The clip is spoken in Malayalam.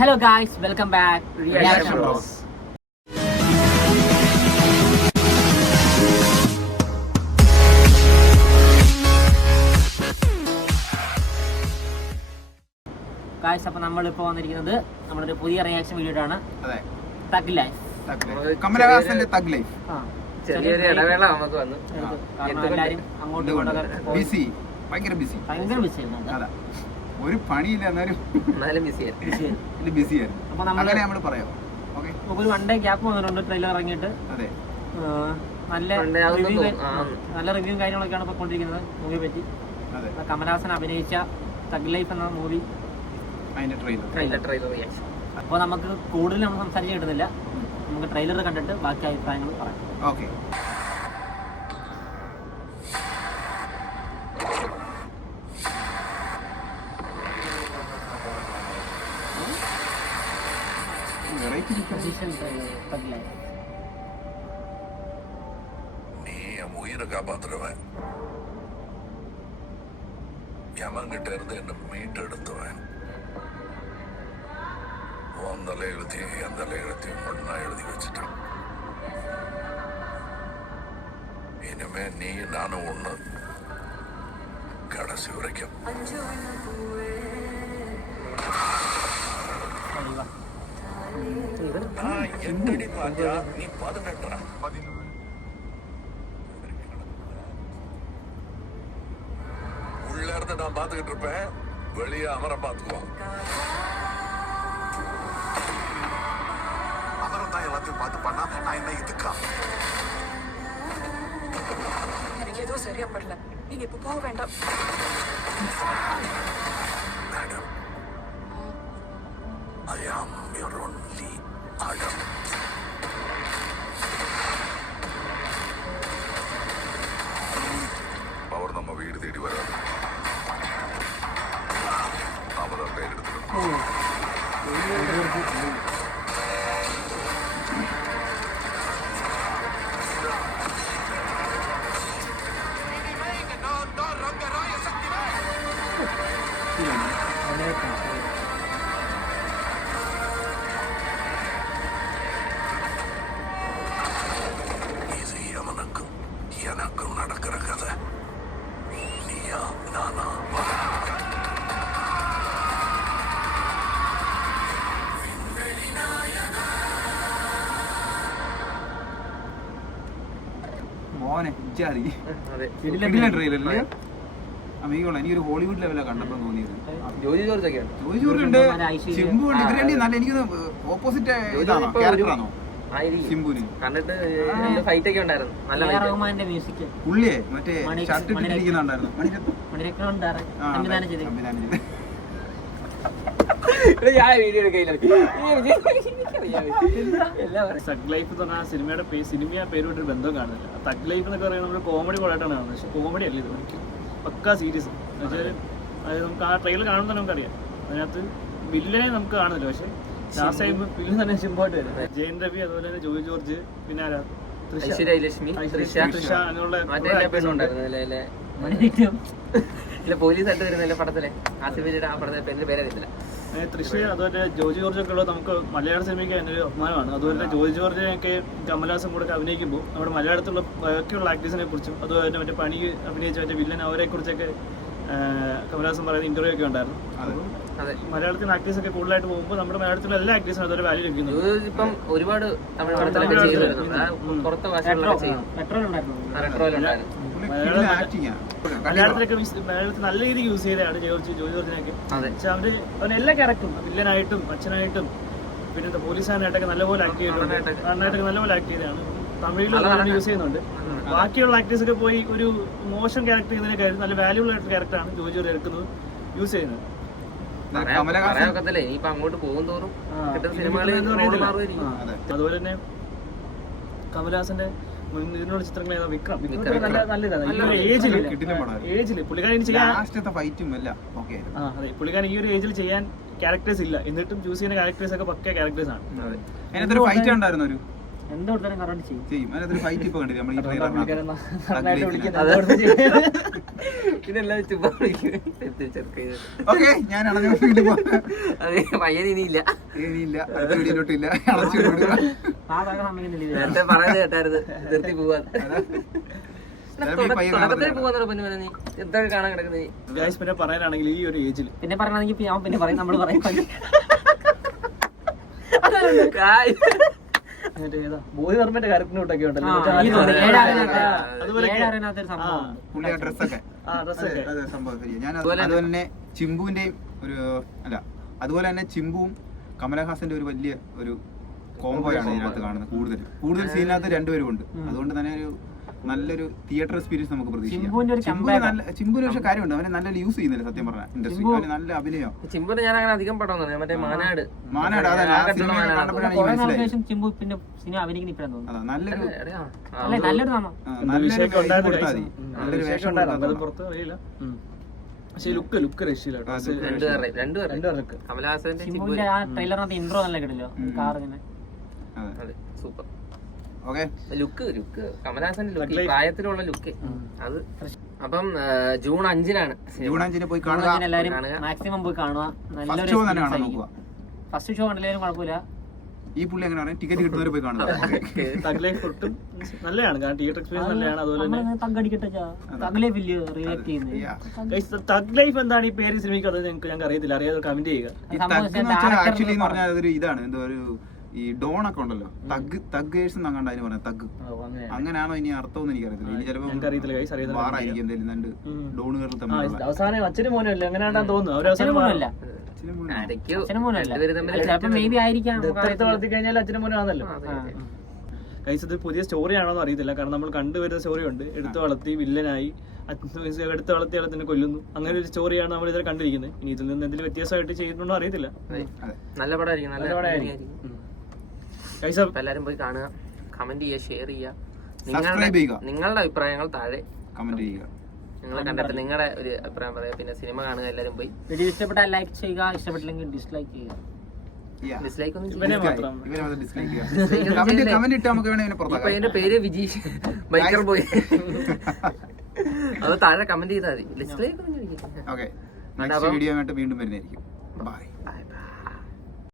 Hello guys, welcome back. Reaction Bros. Guys, അപ്പോൾ നമ്മളിപ്പോൾ വന്നിരിക്കുന്നത് നമ്മുടെ പുതിയ റിയാക്ഷൻ വീഡിയോ ആണ്. Thug life. കമലഹാസന്റെ തഗ് ലൈഫ്. ചെറിയൊരു ഇടവേള നമുക്ക് വന്നു. എല്ലാവരും അങ്ങോട്ടും ഇങ്ങോട്ടും ബിസി, ഭയങ്കര ബിസി. ഒരു പണിയില്ല എന്നാലും ബിസിയായിരുന്നു. അങ്ങനെ നമ്മൾ പറയാം. ഒരു വൺ ഡേ ഗ്യാപ്പ് വന്നിട്ടുണ്ട് ട്രെയിലർ ഇറങ്ങിയിട്ട്. നല്ല റിവ്യൂ കാര്യങ്ങളൊക്കെയാണ് ഇപ്പോൾ കൊണ്ടിരിക്കുന്നത് മൂവിയെ പറ്റി. കമലഹാസൻ അഭിനയിച്ച തഗ് ലൈഫ് എന്ന മൂവി ട്രെയിലർ റിയാക്ഷൻ. അപ്പോൾ നമുക്ക് കൂടുതൽ നമ്മൾ സംസാരിച്ച് കിട്ടുന്നില്ല. നമുക്ക് ട്രെയിലർ കണ്ടിട്ട് ബാക്കി അഭിപ്രായങ്ങൾ പറയാം. ഓക്കെ. நீ என் உயிரை காப்பாத்துறவன், யமங்கிட்ட இருந்து என்ன மீட்டெடுத்துவன். உன் தலையெழுத்தையும் என் தலையெழுத்தையும் ஒன்னா எழுதி வச்சுட்டான். இனிமே நீ நானும் ஒண்ணு, கடைசி வரைக்கும். எட்டடி பாஞ்சா நீ 18. உள்ள இருந்து நான் பாத்துக்கிட்டு இருப்பேன், வெளியே அமரம் பாத்துக்குவான். அமரம் தான் எல்லாத்தையும் பார்த்து பண்ணா நான் என்ன இதுக்கா? எனக்கு எதுவும் சரியா படல. நீங்க இப்ப போக வேண்டாம். Madam, I am your only Adam. அவர் நம்ம வீடு தேடி வராது. அவர் அந்த எடுத்துக்கணும். இது எவனுக்கும் எனக்கும் நடக்கிற கதை. நீயா நானா? മോനെ ഇച്ചാറി അമീകോളെ എനിക്കൊരു ഹോളിവുഡ് ലെവലാണ് കണ്ടപ്പോ തോന്നിയത്. ജോജി ജോർജ് ഒക്കെയാണ്. ജോജി ജോർജ് ഉണ്ട്, സിംബു ഉണ്ട്. ഇവരെ നല്ല എനിക്ക് ഓപ്പോസിറ്റ് ഇതാണോ ക്യാരക്ടറാണോ സിംബുന്? കണ്ടിട്ട് ഫൈറ്റ് ഒക്കെ ഉണ്ടായിരുന്നു. നല്ല മ്യൂസിക് പുള്ളിയെ മറ്റേ ഷർട്ട് ഇട്ടിരിക്കുന്നുണ്ടായിരുന്നു. സംവിധാനം ചെയ്ത് തഗ് ലൈഫ് എന്ന് പറഞ്ഞാൽ സിനിമയുടെ പേരുമായിട്ടൊരു ബന്ധം കാണുന്നില്ല. തഗ് ലൈഫ് എന്നൊക്കെ പറയുന്നത് നമ്മൾ കോമഡി കൊള്ളായിട്ടാണ് കാണുന്നത്. പക്ഷെ കോമഡി അല്ല ഇത്, പക്കാ സീരിയസ്. എന്നുവെച്ചാൽ അതായത് നമുക്ക് ആ ട്രെയിലർ കാണുമ്പോൾ നമുക്കറിയാം അതിനകത്ത് വില്ലനെ നമുക്ക് കാണുന്നില്ല. പക്ഷെ ലാസ്റ്റ് ടൈം വില്ലൻ തന്നെ സിമ്പായിട്ട് വരും. ജയൻ രവി, അതുപോലെ തന്നെ ജോയി ജോർജ്, പിന്നെ ആരാ തൃഷ അങ്ങനെയുള്ള പോലീസ് ആയിട്ട് വരുന്നില്ല പടത്തിലെ ആസിഫിയുടെ ആ പടത്തിലെ പേരിന്റെ പേരറിയത്തില്ല. തൃശ്ശ അതുപോലെ ജോജി ജോർജ് ഒക്കെ ഉള്ളത് നമുക്ക് മലയാള സിനിമയ്ക്ക് അതിനൊരു അഭിമാനമാണ്. അതുപോലെ ജോജി ജോർജിനെയൊക്കെ കമലഹാസൻ കൂടെ അഭിനയിക്കുമ്പോൾ നമ്മുടെ മലയാളത്തിലുള്ള ബാക്കിയുള്ള ആക്ടേഴ്സിനെ കുറിച്ചും അതുപോലെ തന്നെ മറ്റേ പണി അഭിനയിച്ച മറ്റേ വില്ലൻ അവരെ കുറിച്ചൊക്കെ കമലഹാസൻ പറയുന്ന ഇന്റർവ്യൂ ഒക്കെ ഉണ്ടായിരുന്നു. മലയാളത്തിലെ ആക്ടേഴ്സ് ഒക്കെ കൂടുതലായിട്ട് പോകുമ്പോൾ നമ്മുടെ മലയാളത്തിലെ എല്ലാ ആക്ടേഴ്സിനും അതൊരു വാല്യൂ ലഭിക്കുന്നു. ഇപ്പം ഒരുപാട് തമിഴ് പടത്തിലൊക്കെ ചെയ്തു വരുന്നുണ്ട്. പുറത്തെ ഭാഷകളിലൊക്കെ മലയാളത്തിലൊക്കെ മലയാളത്തിൽ നല്ല രീതിയിൽ യൂസ് ചെയ്തതാണ് ജോജി ജോർജിനൊക്കെ. പക്ഷെ അവന് എല്ലാ ക്യാരക്ടറും വില്ലനായിട്ടും അച്ഛനായിട്ടും പിന്നെ പോലീസുകാരനായിട്ടൊക്കെ നല്ലപോലെ ആക്ട് ചെയ്തിട്ടുണ്ട്. നന്നായിട്ടൊക്കെ നല്ലപോലെ ആക്ട് ചെയ്തതാണ്. തമിഴിൽ യൂസ് ചെയ്യുന്നുണ്ട്. ബാക്കിയുള്ള ആക്ടേഴ്സ് ഒക്കെ പോയി ഒരു മോശം ക്യാരക്ടർ ചെയ്യുന്നതിനേക്കാൾ നല്ല വാല്യൂബിൾ ആയിട്ടുള്ള ക്യാരക്ടറാണ് ജോജി ജോർജ് എടുക്കുന്നത്, യൂസ് ചെയ്യുന്നത്. അങ്ങോട്ട് പോകും തോറും അതുപോലെ തന്നെ കമലഹാസന്റെ ഇതിനുള്ള ചിത്രങ്ങൾ ഏതാ? വിക്രം ഏജില് പുള്ളിക്കാരൻ പുള്ളിക്കാരൻ ഈ ഒരു ഏജിൽ ചെയ്യാൻ ക്യാരക്ടേഴ്സ് ഇല്ല, എന്നിട്ടും ചൂസ് ചെയ്യുന്ന ക്യാരക്ടേഴ്സ് ഒക്കെ പക്ക ക്യാരക്ടേഴ്സ് ആണ്. എന്ത് കൊടുത്താലും കറണ്ട് ചെയ്യും. ചെയ്യും. അതിനകത്തൊരു ഫൈറ്റ് ഇപ്പൊ കണ്ടില്ല നമ്മൾ ഈ പുള്ളിക്കാരൻ നന്നായിട്ട് വിളിക്കുന്നത്. ഇതെല്ലാം ചുമ്മാ വിളിക്കും. ഓക്കെ ഞാൻ അടഞ്ഞു വീട്ടിൽ പോകാം. അതെ പയ്യൻ ഇനിയില്ല. ഇനിയില്ല, അടുത്ത വീടിലോട്ടില്ല, അടച്ചു വിടുക. പാടാക്കാൻ സമ്മതിക്കുന്നില്ല. നേരത്തെ പറയുന്നത് കേട്ടായിരുന്നു നിർത്തി പോവാൻ. ചിലപ്പോ ഈ പയ്യൻ തുടക്കത്തിൽ പോവാന്നോ പിന്നെ നീ എന്തൊക്കെ കാണാൻ കിടക്കുന്നത് നീ? ഗൈസ് പിന്നെ പറയാനാണെങ്കിൽ ഈ ഒരു ഏജിൽ പിന്നെ പറയണമെങ്കിൽ ഞാൻ പിന്നെ പറയും, നമ്മള് പറയും. ബോയ് വർമ്മന്റെ കാര്യത്തിനോട്ടൊക്കെ ഉണ്ടല്ലോ പുള്ളിയുടെ ഡ്രസ്സൊക്കെ അതെ സംഭവം ശരിയാ. ഞാൻ അതുപോലെ തന്നെ ചിമ്പുവിന്റെയും ഒരു അല്ല അതുപോലെ തന്നെ ചിമ്പുവും കമലഹാസന്റെ ഒരു വലിയ ഒരു കോംബോയാണ് ഇതിനകത്ത് കാണുന്നത്. കൂടുതൽ സീനിനകത്ത് രണ്ടുപേരും ഉണ്ട്. അതുകൊണ്ട് തന്നെ ഒരു നല്ലൊരു തിയേറ്റർ എക്സ്പീരിയൻസ് നമുക്ക് പ്രതീക്ഷിക്കാം. ചിമ്പുവിന് പക്ഷെ കാര്യമുണ്ട്, അവനെ നല്ല യൂസ് ചെയ്യുന്നില്ല സത്യം പറഞ്ഞ ഇൻഡസ്ട്രി. അവന് നല്ല അഭിനയം. ചിമ്പുനെ ഞാൻ അങ്ങനെ അധികം പടം മറ്റേ മാനാട് അതല്ല ആ സിനിമ കണ്ടപ്പോഴാണ് എനിക്ക് മനസ്സിലായി. ചിമ്പു പിന്നെ സിനിമ അഭിനയിക്കുന്ന അതാ നല്ലൊരു നല്ലൊരു നാമം. നല്ലൊരു വേഷം പുറത്ത് അറിയില്ല. പക്ഷെ ലുക്ക് രക്ഷയില്ല. രണ്ടുപേരുടെ കമലഹാസന്റെ ചിമ്പുവിന്റെ ആ ട്രെയിലറിനകത്ത് ഇൻട്രോ നല്ല കിട്ടില്ലോ, കാർ ഇങ്ങനെ സൂപ്പർ ഓക്കെ ലുക്ക് കമലഹാസന്റെ ലുക്ക്, പ്രായത്തിലുള്ള ലുക്ക് അത്. അപ്പം ജൂൺ 5 പോയി കാണുക. എല്ലാവരും മാക്സിമം പോയി കാണുക. നല്ലൊരു ഫസ്റ്റ് ഷോ കണ്ടില്ലേലും കുഴപ്പമില്ല. ഈ പുള്ളി എങ്ങനെയാണ് ടിക്കറ്റ് കിട്ടുന്നവരെ പോയി കാണുക. തഗ് ലൈഫ് ഒട്ടും നല്ലതാണ്, കാരണം തിയേറ്റർ എക്സ്പീരിയൻസ് നല്ലതാണ്. അതുപോലെ തന്നെ തഗ് ലൈഫ് എന്താണ് ഈ പേര് സിനിമയ്ക്ക്, അത് ഞങ്ങൾക്ക് അറിയത്തില്ല. അറിയാതെ കമന്റ് ചെയ്യുക. ആക്ച്വലി എന്ന് പറഞ്ഞാൽ അതൊരു ഇതാണ്, എന്തോ ഒരു ഈ ഡോൺ ഒക്കെ ഉണ്ടല്ലോ, തഗ്ഗേഴ്സ് എന്നങ്ങാണ്ട് അതിന് പറയാം. തഗ് അങ്ങനെയാണോ ഇനി അർത്ഥമൊന്നും എനിക്കറിയത്തില്ല. ഇനി ചിലപ്പോൾ ബാറായിരിക്കും എന്തെങ്കിലും രണ്ട് ഡോണുകൾ തമ്മിലുള്ള. അവസാനം അച്ഛനും മോനും അല്ലേ അങ്ങനെയാണ്ടാ തോന്നുന്നു. അവർ അവസാനം വളർത്തി കഴിഞ്ഞാൽ അച്ഛനും മോനും ആണല്ലോ. കൈസ് ഇത് പുതിയ സ്റ്റോറി ആണോന്ന് അറിയത്തില്ല, കാരണം നമ്മൾ കണ്ടുവരുന്ന സ്റ്റോറി ഉണ്ട്. എടുത്തു വളർത്തി വില്ലനായി, എടുത്തു വളർത്തി തന്നെ കൊല്ലുന്നു, അങ്ങനെ ഒരു സ്റ്റോറിയാണ് നമ്മൾ ഇതിൽ കണ്ടിരിക്കുന്നത്. ഇനി ഇതിൽ നിന്ന് എന്തെങ്കിലും വ്യത്യാസമായിട്ട് ചെയ്യുന്നുണ്ടോ അറിയത്തില്ല. നല്ല പടമായിരിക്കും, നല്ല പടമായിരിക്കും. എല്ലാരും പോയി കാണുക, കമന്റ് ചെയ്യുക, ഷെയർ സബ്സ്ക്രൈബ് ചെയ്യുക, നിങ്ങളുടെ അഭിപ്രായങ്ങൾ താഴെ കമന്റ് ചെയ്യുക. നിങ്ങൾ കണ്ടിട്ട് നിങ്ങളുടെ ഒരു അഭിപ്രായം പറയാം. പിന്നെ സിനിമ കാണുക, എല്ലാരും പോയി. വീഡിയോ ഇഷ്ടപ്പെട്ടാൽ ലൈക്ക് ചെയ്യുക, ഇഷ്ടപ്പെട്ടില്ലെങ്കിൽ ഡിസ്ലൈക്ക് ചെയ്യുക. ഡിസ്ലൈക്ക് ഒന്നും ഇപ്പൊ എന്റെ പേര് വിജീഷ് ബൈക്കർ ബോയ്. അത് താഴെ കമന്റ് ചെയ്താൽ മതി. ഡിസ്ലൈക്ക് ഒന്നും ഓക്കെ, നെക്സ്റ്റ് വീഡിയോ ആയിട്ട് വീണ്ടും വരുന്നതായിരിക്കും. ബൈ.